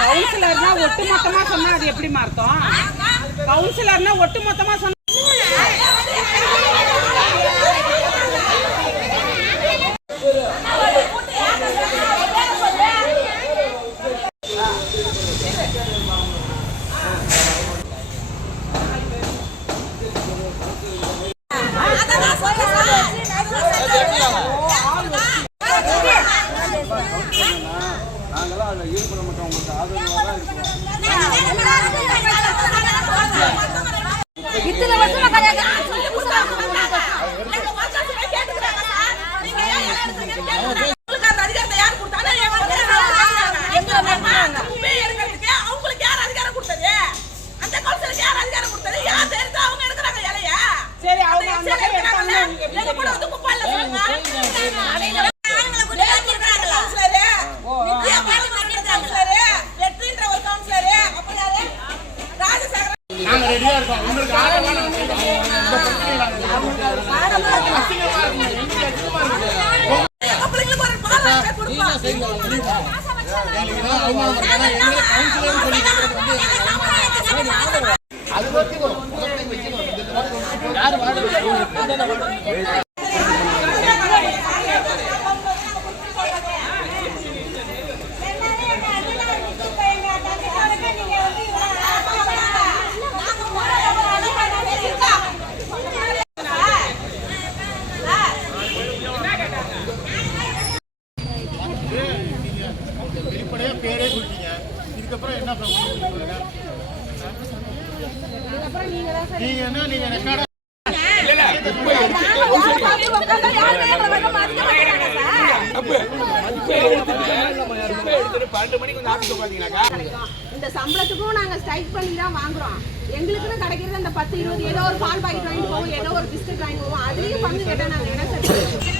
கவுன்சிலர்னா ஒட்டுமொத்தமா சொன்னா அது எப்படி அர்த்தம்? கவுன்சிலர்னா ஒட்டுமொத்தமா சொன்னா ஈடுபட மாட்டோம். உங்களுக்கு ஆதரவாக தான் இருக்கும். சரி அவங்க நாங்க ரெடியா இருக்கோம். உங்களுக்கு ஆதரவான அது வரைக்கும் யாரு வாடு வெளிப்படையா பேரே கொடுத்தீங்க. இதுக்கப்புறம் என்ன நீங்க என்ன நீங்க ரெக்கார்ட் இந்த சம்பளத்துக்கும் நாங்க ஸ்ட்ரைக் பண்ணி தான் வாங்குறோம். எங்களுக்குன்னு கிடைக்கிறது அந்த 10-20 ஏதோ ஒரு பால் பாக்கெட் வாங்கிட்டு போவோம், ஏதோ ஒரு பிஸ்கட் வாங்கி போவோம். அதுலயும் பங்கு கேட்டா நாங்க என்ன